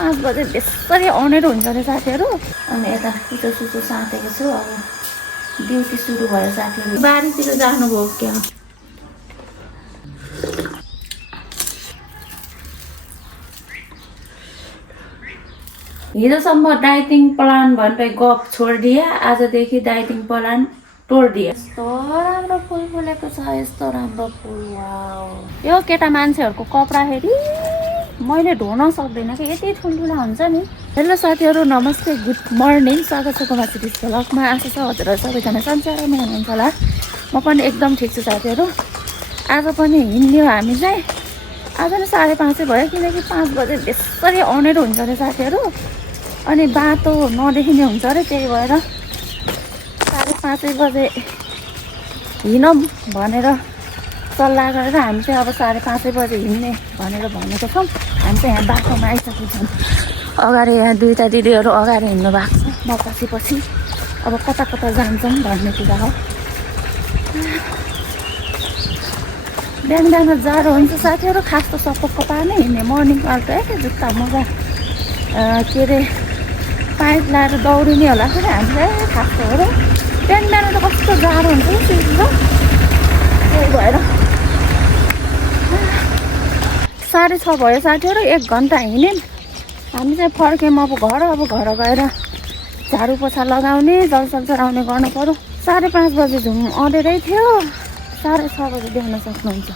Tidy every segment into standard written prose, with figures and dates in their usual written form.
5 बजे बेसरी आउने हुन्छ अरे साथीहरू। अनि यता पिठो सुचो साँतेको छु। अब ड्युटी सुरु भयो साथीहरू। बारीतिर जानुभयो क्या? हिजोसम्म डाइटिङ प्लान भनेर गफ छोडिदिए, आजदेखि डाइटिङ प्लान तोडिदिए। यस्तो राम्रो फुल फुलेको छ, यस्तो राम्रो फुल। वाउ, यो केटा मान्छेहरूको कपडा फेरि मैले धुन सक्दैन कि, यति ठुल्ठुला हुन्छ नि। हेलो साथीहरू, नमस्ते, गुड मर्निङ, स्वागत छ कुमार सिटिज ब्लगमा। आशा छ हजुरहरू सबैजना संसारमा हुनुहुन्छ होला। म पनि एकदम ठिक छु साथीहरू। आज पनि हिँड्यो हामी चाहिँ। आज नै 5:30 भयो, किनकि 5 बजे बेसरी आउने हुन्छ अरे साथीहरू। अनि बाटो नदेखिने हुन्छ अरे, त्यही भएर 5:30 बजे हिँडौँ भनेर सल्लाह गरेर हामी चाहिँ अब 5:30 बजे हिँड्ने भनेर भनेको छौँ। हामी चाहिँ यहाँ बाटोमा आइसकेको छौँ। अगाडि यहाँ दुईवटा दिदीहरू अगाडि हिँड्नु भएको छ, म पछि अब कता कता जान्छौँ भन्ने कुरा हो। बिहान जाडो हुन्छ साथीहरू, खास त सपक्क पार्ने हिँड्ने मर्निङ वाक क्या, जुत्ता मजा के अरे पाइप लाएर दौडिने होला फेरि हामीलाई। खास त हो र, बिहान त कस्तो जाडो हुन्छ नि सिधो। त्यही भएर 6:30 भयो साथीहरू। 1 घन्टा हिँड्यौँ हामी चाहिँ। फर्क्यौँ अब घर गएर झाडु पोछा लगाउने, जलसल चढाउने गर्नु पऱ्यो। 5:30 बजे झुम अँधेरै थियो, 6:30 बजे देख्न सक्नुहुन्छ।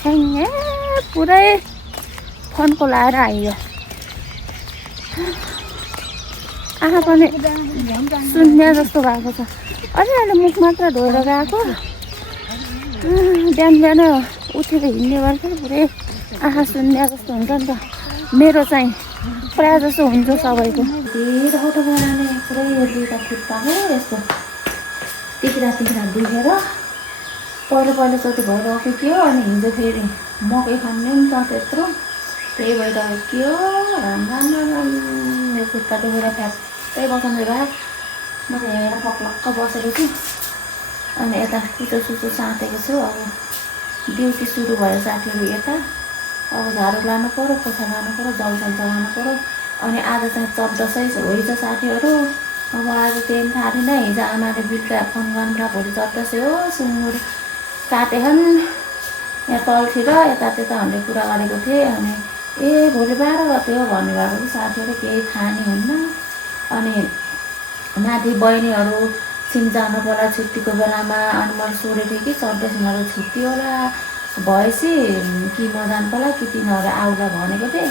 छ्याङ्गे पुरै फोनको लाएर आइयो। आँखा पनि सुन्ने जस्तो भएको छ। अहिले मुख मात्र धोएर गएको। बिहान उठेर हिँड्ने गर्छ पुरै आँखा सुन्ने जस्तो हुन्छ नि त। मेरो चाहिँ प्रायः जस्तो हुन्छ सबैको। धेरै फोटो बनाउने पुरै दुईवटा खुट्टा हो यस्तो तिख्रा दुखेर पहिलोचोटि भइरहेको थियो। अनि हिजो फेरि मकै खाने नि त त्यत्रो, त्यही भइरहेको थियो। यो खुट्टा दुखेर फ्याक्कै बसाउने भयो। म चाहिँ हेरेर पक्लक्क बसेको छु। अनि यता पिठो सुचो साँतेको छु। अब ड्युटी सुरु भयो साथीहरू। यता अब झाडु लानु पऱ्यो, पोछा लानु पऱ्यो, जलसल चलाउनु पऱ्यो। अनि आज चाहिँ 14 होइछ साथीहरू। अब आज त्यही थाहा थिएन। हिजो आमाले बेलुका फोन गर्नु, भोलि 14 हो, सुँगुर काटेछन् यहाँ तलतिर, यता हामीले कुरा गरेको थिएँ। अनि भोलि 12 गते हो भन्नुभएको थियो साथीहरू, केही थाहा नै हुन्न। अनि माथि बहिनीहरू सिङ जानु पर्ला छुट्टीको बेलामा। अनि मैले सोधेको थिएँ कि 14 उनीहरू छुट्टी होला भएपछि कि म जानु पर्ला कि तिनीहरू आउला भनेको थिएँ।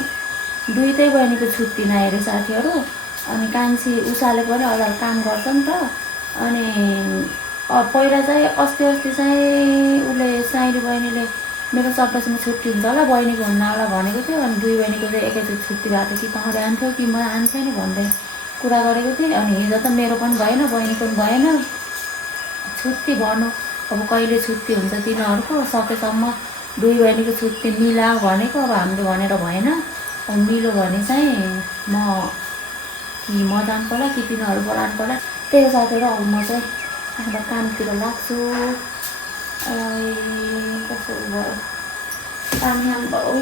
दुइटै बहिनीको छुट्टी नआए अरे साथीहरू। अनि कान्छी उषाले पनि अझ काम गर्छ नि त। अनि पहिला चाहिँ अस्ति चाहिँ उसले साइली बहिनीले मेरो 14 छुट्टी हुन्छ होला, बहिनीको हुन्न होला भनेको थियो। अनि दुई बहिनीको चाहिँ एकैचोटि छुट्टी भएको थियो कि तँले आन्थ्यौ कि म आन्थेँ नि भन्दै कुरा गरेको थिएँ। अनि हिजो त मेरो पनि भएन, बहिनीको पनि भएन छुट्टी भन्नु। अब कहिले छुट्टी हुन्छ तिनीहरूको, सकेसम्म दुई बहिनीको छुट्टी मिला भनेको। अब हामीले भनेर भएन। अब मिल्यो भने चाहिँ म जानु पर्ला कि तिनीहरू बोलाउनु पर्ला, त्यही साथीहरू। अब म चाहिँ आफ्नो कामतिर लाग्छु। कसो भयो काम भयो।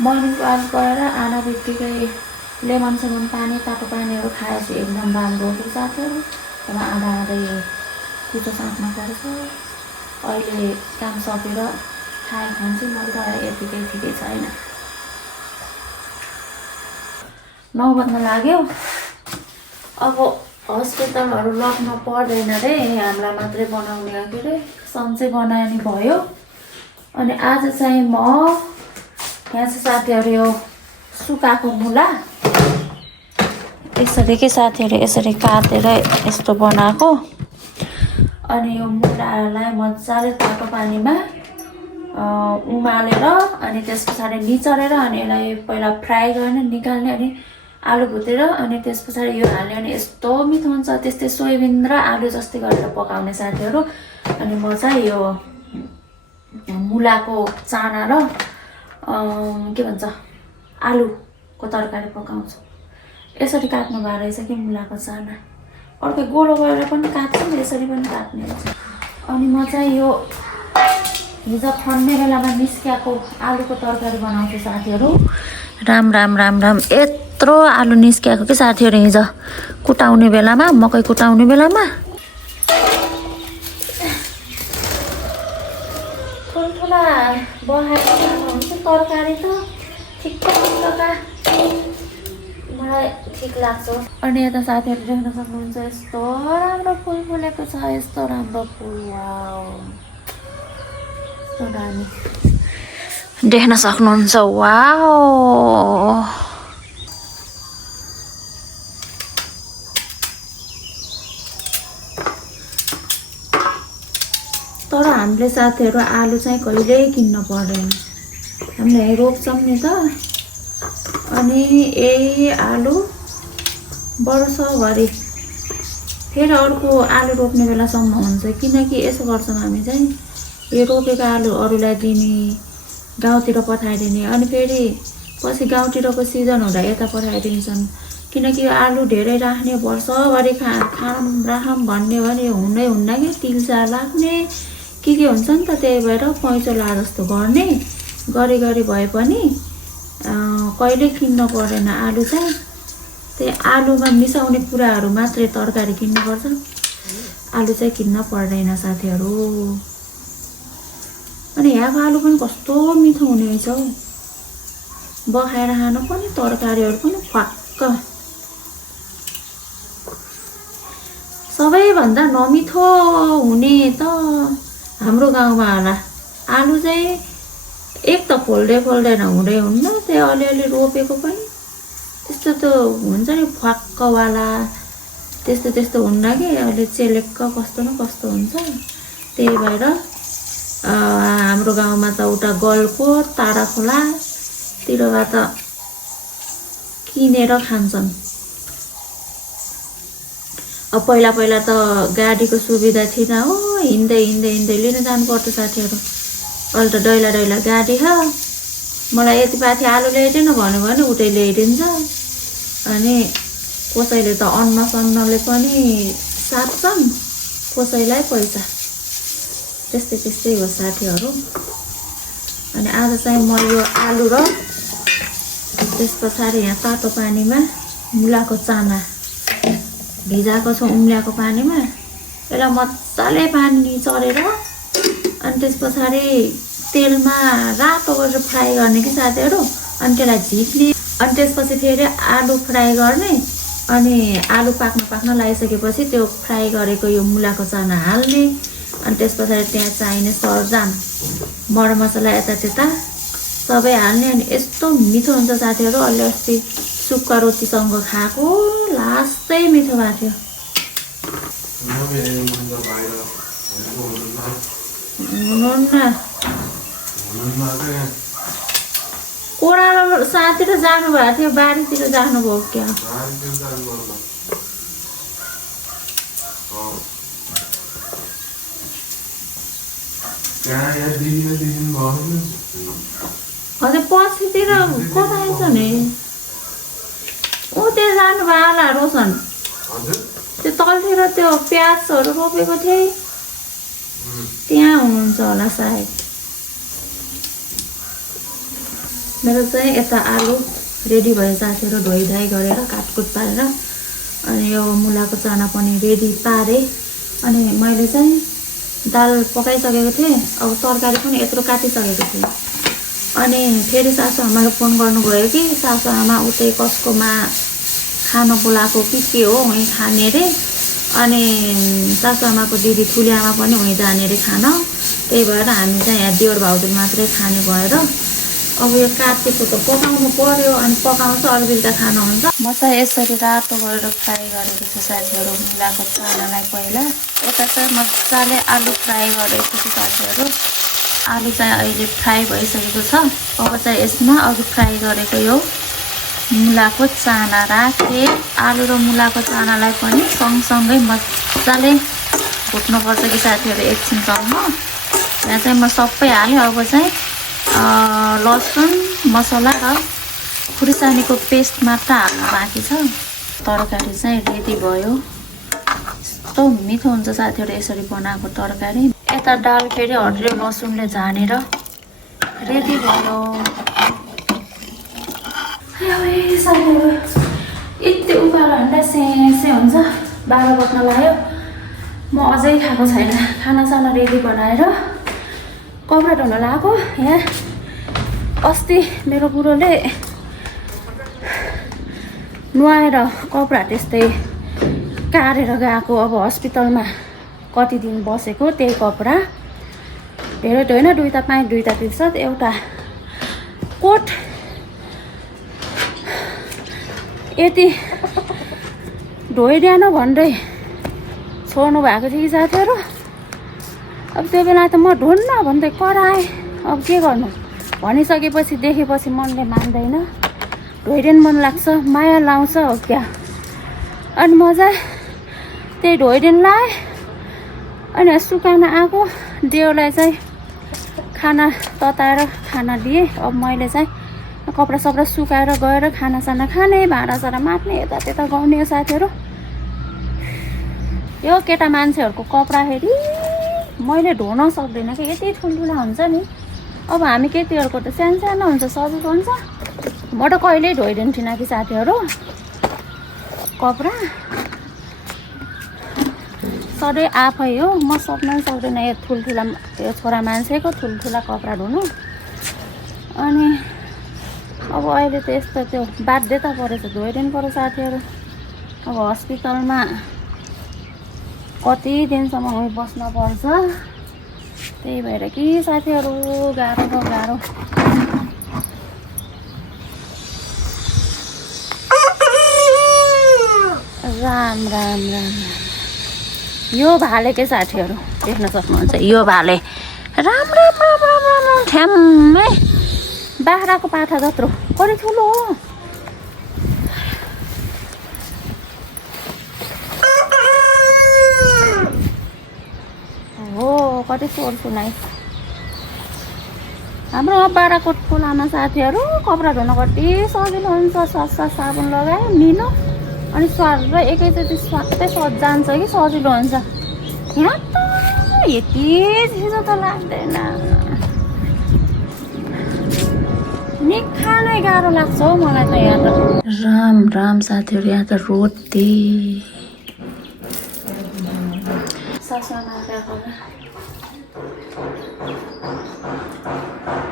मर्निङ वाक गरेर आना बित्तिकै लेमन पानी, तातो पानीहरू खाएपछि एकदम राम्रो हो साथीहरू। अब आँदै कुचो साँच्न पर्छ। अहिले काम सकेर खान्छु, मैले त यतिकै ठिकै छैन। 9 बज्न लाग्यो। अब हस्पिटलहरू लग्न पर्दैन रे, हामीलाई मात्रै बनाउने के अरे सन्चै बनायो नि भयो। अनि आज चाहिँ म यहाँ चाहिँ साथीहरू यो सुकाएको मुला यसरी के साथीहरू यसरी काटेर यस्तो बनाएको। अनि यो मुलालाई मजाले तातो पानीमा उमालेर अनि त्यस पछाडि निचरेर अनि यसलाई पहिला फ्राई गर्ने, निकाल्ने, अनि आलु भुटेर अनि त्यस पछाडि यो हाल्ने। अनि यस्तो मिठो हुन्छ, त्यस्तै सोयाबिन र आलु जस्तै गरेर पकाउने साथीहरू। अनि म चाहिँ यो मुलाको चाना र के भन्छ आलुको तरकारी पकाउँछु। यसरी काट्नु भएको रहेछ कि मुलाको चाना। अर्को गोलो गरेर पनि काट्छु, यसरी पनि काट्ने। अनि म चाहिँ यो हिजो खन्ने बेलामा निस्किएको आलुको तरकारी बनाउँछु साथीहरू। राम राम राम राम, यत्रो आलु निस्किएको कि साथीहरू हिजो कुटाउने बेलामा, मकै कुटाउने बेलामा। ठुल्ठुला बहाएर हुन्छ तरकारी त ठिक्क ठिक्कका मलाई ठिक लाग्छ। अनि यता साथीहरू देख्न सक्नुहुन्छ यस्तो राम्रो फुल फुलेको छ, यस्तो राम्रो फुल, वाउ यस्तो दामी देख्न सक्नुहुन्छ। वाउ तर हामीले साथीहरू आलु चाहिँ कहिल्यै किन्न पर्दैन, हामीले रोप्छौँ नि त। अनि यही आलु वर्षभरि फेरि अर्को आलु रोप्ने बेलासम्म हुन्छ, किनकि यसो गर्छौँ हामी चाहिँ यो रोपेको आलु अरूलाई दिने, गाउँतिर पठाइदिने, अनि फेरि पछि गाउँतिरको सिजन हुँदा यता पठाइदिन्छन्। किनकि यो आलु धेरै राख्ने, वर्षभरि खाम राखौँ भन्ने भने हुनै हुन्न कि, तिलचार लाग्ने के हुन्छ नि त। त्यही भएर पैँचो ला जस्तो गर्ने गरी भए पनि कहिले किन्न पर्दैन आलु चाहिँ। त्यही आलुमा मिसाउने कुराहरू मात्रै तरकारी किन्नुपर्छ, आलु चाहिँ किन्न पर्दैन साथीहरू। अनि यहाँको आलु पनि कस्तो मिठो हुने रहेछ हौ, बखाएर खानु पनि, तरकारीहरू पनि फ्वाक्क। सबैभन्दा नमिठो हुने त हाम्रो गाउँमा होला आलु चाहिँ। एक त फोल्दैन, हुँदै हुन्न, त्यही अलिअलि रोपेको पनि त्यस्तो त हुन्छ नि फ्वाक्कवाला, त्यस्तो हुन्न कि, अलि चेलेक्क कस्तो न कस्तो हुन्छ। त्यही भएर हाम्रो गाउँमा त उता गलको तारा खोलातिरबाट किनेर खान्छन्। अब पहिला त गाडीको सुविधा थिएन हो, हिँड्दै लिन जानु पर्थ्यो साथीहरू। अहिले त दैला गाडी छ, मलाई यति पाथी आलु ल्याइदिनु भन्यो भने उतै ल्याइदिन्छ। अनि कसैले त अन्नसन्नले पनि साट्छन्, कसैलाई पैसा, त्यस्तै हो साथीहरू। अनि आज चाहिँ म यो आलु र त्यस पछाडि यहाँ तातो पानीमा मुलाको चाना भिजाएको छु, उम्ल्याएको पानीमा। यसलाई मजाले पानी चढेर अनि त्यस पछाडि तेलमा रातो गरेर फ्राई गर्ने कि साथीहरू। अनि त्यसलाई झिक्ने, अनि त्यसपछि फेरि आलु फ्राई गर्ने। अनि आलु पाक्न लागिसकेपछि त्यो फ्राई गरेको यो मुलाको चाना हाल्ने। अनि त्यस पछाडि त्यहाँ चाहिने सरजाम मरमसला यतात्यता सबै हाल्ने। अनि यस्तो मिठो हुन्छ साथीहरू। अलि अस्ति सुक्खा रोटीसँग खाएको लास्टै मिठो भएको थियो। ओह्रालो साथीतिर जानुभएको थियो, बारीतिर जानुभयो क्या? हजुर पछितिर कता छ नि, ऊ त्यहाँ जानुभयो होला रोशन, त्यो तलतिर त्यो प्याजहरू रोपेको थिएँ त्यहाँ हुनुहुन्छ होला सायद। मेरो चाहिँ यता आलु रेडी भयो साथीहरू, धोइधाइ गरेर काटकुट पारेर। अनि यो मुलाको चाना पनि रेडी पारेँ। अनि मैले चाहिँ दाल पकाइसकेको थिएँ, अब तरकारी पनि यत्रो काटिसकेको थिएँ। अनि फेरि सासू आमाले फोन गर्नुभयो कि सासू आमा उतै कसकोमा खान बोलाएको के हो, उहीँ खाने अरे। अनि सासू आमाको दिदी ठुली आमा पनि उहीँ जाने अरे खान। त्यही भएर हामी चाहिँ यहाँ दिवर भाउजू मात्रै खाने भएर अब यो काटेको त पकाउनु पर्यो। अनि पकाउँछ अलिकति खाना हुन्छ। म चाहिँ यसरी रातो गरेर फ्राई गरेको छु साथीहरू मुलाको चानालाई पहिला। यता चाहिँ मजाले आलु फ्राई गरेको छु साथीहरू। आलु चाहिँ अहिले फ्राई भइसकेको छ। अब चाहिँ यसमा अघि फ्राई गरेको यो मुलाको चाना राखेँ। आलु र मुलाको चानालाई पनि सँगसँगै मजाले भुट्नुपर्छ कि साथीहरू एकछिनसम्म। यहाँ चाहिँ म सबै हालेँ। अब चाहिँ लसुन मसला र खुर्सानीको पेस्ट मात्र हाल्नु बाँकी छ। तरकारी चाहिँ रेडी भयो। यस्तो मिठो हुन्छ साथीहरू यसरी बनाएको तरकारी। यता दाल फेरि हरियो लसुनले झानेर रेडी भयो। साथीहरू यति उकालो हान्दा से हुन्छ। 12 बज्न लाग्यो, म अझै खाएको छैन। खानासाना रेडी बनाएर कपडा धुन लगाएको। यहाँ अस्ति मेरो बुढोले नुहाएर कपडा त्यस्तै काटेर गएको। अब हस्पिटलमा कति दिन बसेको त्यही कपडा धेरै त होइन, 2 ता 5 2 ता टी-सर्ट एउटा कोट यति धोइदिएन भन्दै छोड्नु भएको थियो कि साथीहरू। अब त्यो बेला त म धुन्न भन्दै कराएँ। अब के गर्नु, भनिसकेपछि देखेपछि मनले मान्दैन, धोइदिनु मन लाग्छ, माया लाउँछ हो क्या। अनि मजा त्यही धोइदिनु लाएँ। अनि सुकाउन आएको देउलाई चाहिँ खाना तताएर खाना दिएँ। अब मैले चाहिँ कपडा सपडा सुकाएर गएर खानासाना खाने, भाँडासाँडा माट्ने, यतात्यता गाउने साथीहरू। यो केटा मान्छेहरूको कपडा फेरि मैले धुन सक्दैन कि, यति ठुल्ठुला हुन्छ नि। अब हामी केटीहरूको त सानो हुन्छ, सजिलो हुन्छ। म त कहिल्यै धोइदिनु थिइनँ कि साथीहरू कपडा, सधैँ आफै हो। म सक्नै सक्दैन यो ठुल्ठुला, यो छोरा मान्छेको ठुल्ठुला कपडा धुनु। अनि अब अहिले त यस्तो त्यो बाध्यता परेछ, धोइदिनु पर्यो साथीहरू। अब हस्पिटलमा कति दिनसम्म उही बस्न पर्छ, त्यही भएर कि साथीहरू गाह्रो त गाह्रो। राम राम राम। यो भाले के साथीहरू देख्न सक्नुहुन्छ, यो भाले राम राम राम राम राम ठ्याम्मै बाख्राको पाठा जत्रो कति ठुलो हो, कति स्वर सुनाइ। हाम्रो बाख्राकोट खोलामा साथीहरू कपडा धुन कति सजिलो हुन्छ। सस्ता साबुन लगायो निलो, अनि स्वाद र एकैचोटि स्वाटै जान्छ कि सजिलो हुन्छ। यहाँ त यति छिटो त लाग्दैन, निखानै गाह्रो लाग्छ हौ मलाई त यहाँ त। राम राम साथीहरू, यहाँ त रोटी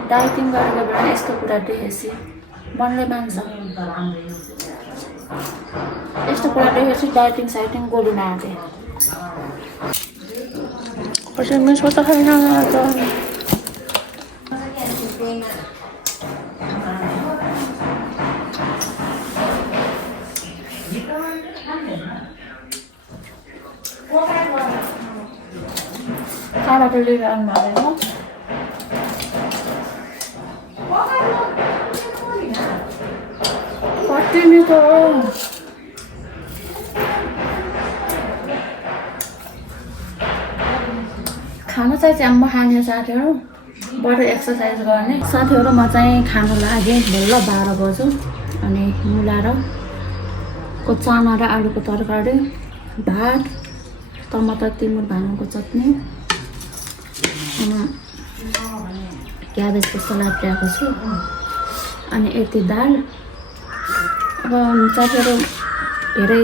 डाइटिङ गरेको बेला यस्तो कुरा देखेपछि मनले मान्छ। यस्तो कुरा देखेपछि डाइटिङ साइटिङ गोलिन आँटे। पछि मिसो त छैन खाना त लिएर आउनु भएको कति मिठो हो। खाना चाहिँ च्याम्म खाने साथीहरू, बरु एक्सर्साइज गर्ने साथीहरू। म चाहिँ खानु लागेँ बल्ल 12 बज्यो। अनि मुला र चाना र आलुको तरकारी, भात, टमाटर तिमुर भानुको चटनी, अनि क्याबेजको सलाद ल्याएको छु, अनि यति दाल। अब साथीहरू धेरै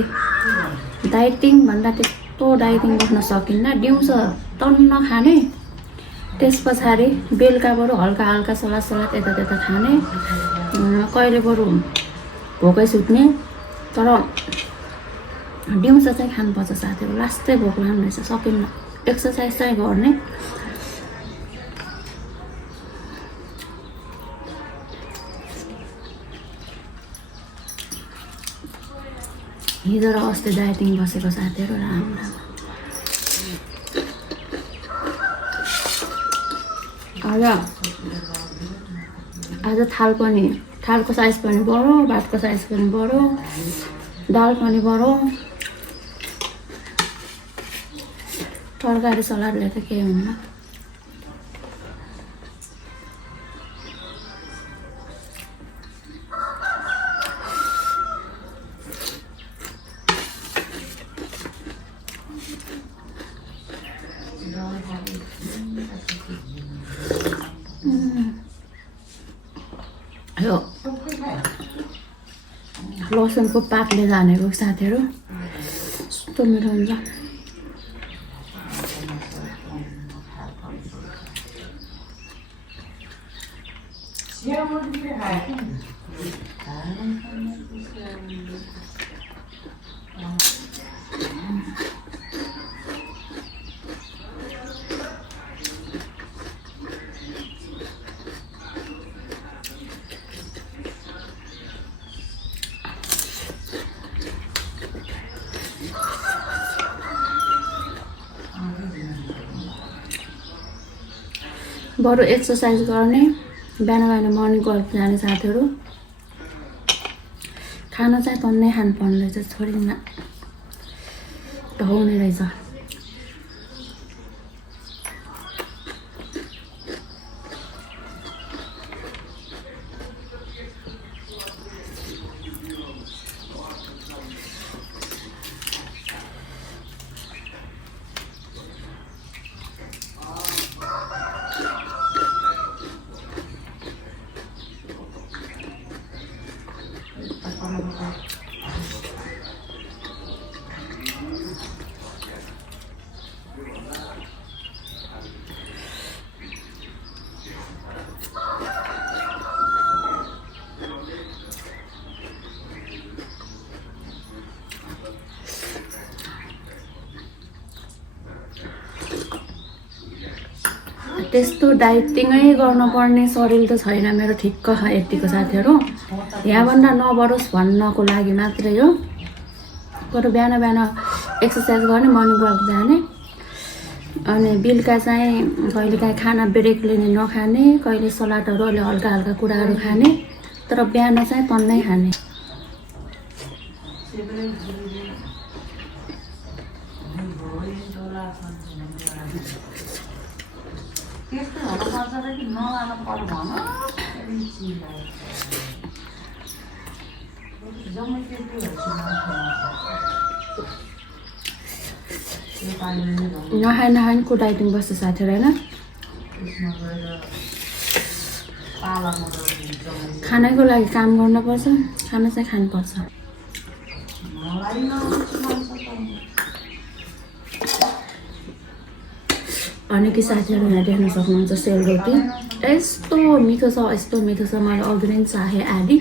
डाइटिङ भन्दा त्यस्तो डाइटिङ गर्न सकिन्न। दिउँसो टन्न खाने, त्यस पछाडि बेलुका बरु हल्का हल्का सलाद यतात्यता खाने, कहिले बरु भोकै सुत्ने। तर दिउँसो चाहिँ खानुपर्छ साथीहरू, लास्टै भोक लाग्ने रहेछ, सकिन्न। एक्सर्साइज चाहिँ गर्ने। हिजो र अस्ति डाइटिङ बसेको साथीहरू, राम राम। आज थालको साइज पनि बढो, भातको साइज पनि बढो, दाल पनि बढो, तरकारी सलादले त केही हुन्न। यो लसुनको पातले जानेको साथीहरू कस्तो मिठो हुन्छ। बरु एक्सर्साइज गर्ने बिहान बिहान मर्निङ वक जाने साथीहरू खाना चाहिँ तन्नै खानुपर्ने रहेछ, छोरीमा ढाउने रहेछ। त्यस्तो डाइटिङै गर्नुपर्ने शरीर त छैन मेरो, ठिक्क छ यतिको साथीहरू। यहाँभन्दा नबढोस् भन्नको लागि मात्रै हो। बरु बिहान बिहान एक्सर्साइज गर्ने, मर्निङ वक जाने, अनि बेलुका चाहिँ कहिलेकाहीँ खाना ब्रेक लिने नखाने, कहिले सलाडहरू अलि हल्का हल्का कुराहरू खाने, तर बिहान चाहिँ तन्नै खाने। नखाएको डाइटिङ बस्छ साथीहरू होइन। खानाको लागि काम गर्नुपर्छ, खाना चाहिँ खानुपर्छ। अनि कि साथीहरू यहाँ देख्न सक्नुहुन्छ सेलरोटी यस्तो मिठो छ, यस्तो मिठो छ। मैले अघि नै चाहे आदि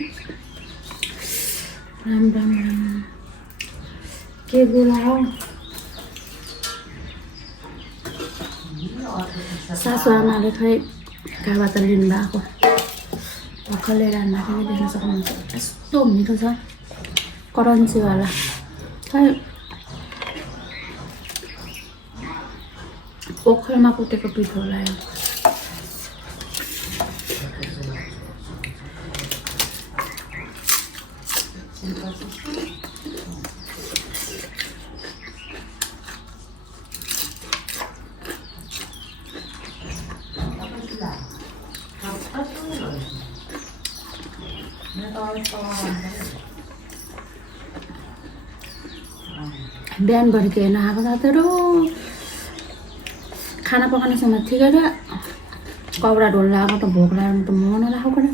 राम राम राम के बोलाऊ। सासु आमाले खै काबा त लिनु भएको भर्खरले रान्दा पनि देख्न सक्नुहुन्छ यस्तो मिठो छ, करन्चीवाला। खै ओखरमा कुटेको पिठो होला यो। बिहानभरि के नआएको साथीहरू खाना पकाउने समय ठिकै र कपडा ढोल्न आएको त भोक लागेर त मन लागेको र।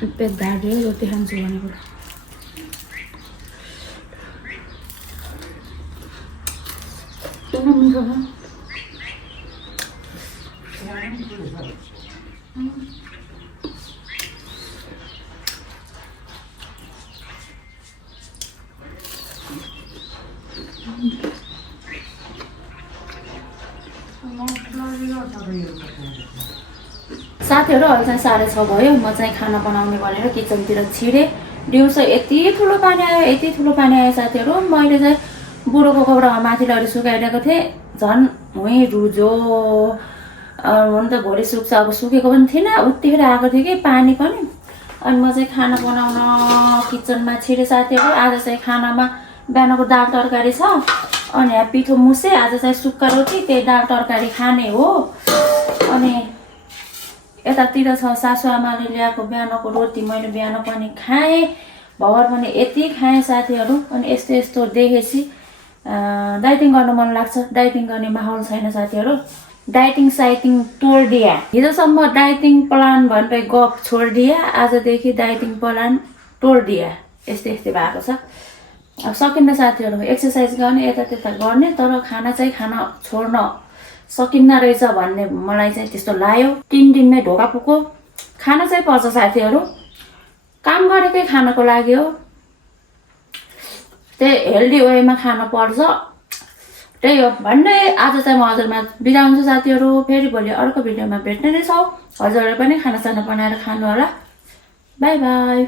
पेट भाग्यो रोटी खान्छु भनेको मिठो छ साथीहरू अहिले चाहिँ 6:30 भयो म चाहिँ खाना बनाउने भनेर किचनतिर छिरेँ दिउँसो यति ठुलो पानी आयो साथीहरू मैले चाहिँ बुढोको कपडामा माथि लगेर सुकाइरहेको थिएँ झन् हुँ रुजो हुन त भोलि सुक्छ अब सुकेको पनि थिएन उतिखेर आएको थियो कि पानी पनि अनि म चाहिँ खाना बनाउन किचनमा छिरेँ साथीहरू आज चाहिँ खानामा बिहानको दाल तरकारी छ अनि यहाँ पिठो मुसे आज चाहिँ सुक्खा रोटी त्यही दाल तरकारी खाने हो अनि यतातिर छ सासुआमाले ल्याएको बिहानको रोटी मैले बिहान पनि खाएँ भर पनि यति खाएँ साथीहरू अनि यस्तो देखेपछि डाइटिङ गर्न मन लाग्छ डाइटिङ गर्ने माहौल छैन साथीहरू डाइटिङ साइटिङ तोडिदिया हिजोसम्म डाइटिङ प्लान भनेर गफ छोडिदिया आजदेखि डाइटिङ प्लान तोडिदिया यस्तै भएको छ अब सकिन्न साथीहरू एक्सर्साइज गर्ने यता त्यता गर्ने तर खाना चाहिँ खान छोड्न सकिन्न रहेछ भन्ने मलाई चाहिँ त्यस्तो लाग्यो 3 दिनमै ढोका पुग्यो खाना चाहिँ पर्छ साथीहरू काम गरेकै खानको लागि हो त्यही हेल्दी वेमा खान पर्छ त्यही हो भन्ने आज चाहिँ म हजुरमा बिदा हुन्छु साथीहरू फेरि भोलि अर्को भिडियोमा भेट्ने नै छौँ हजुरहरूले पनि खानासाना बनाएर खानु होला बाई बाई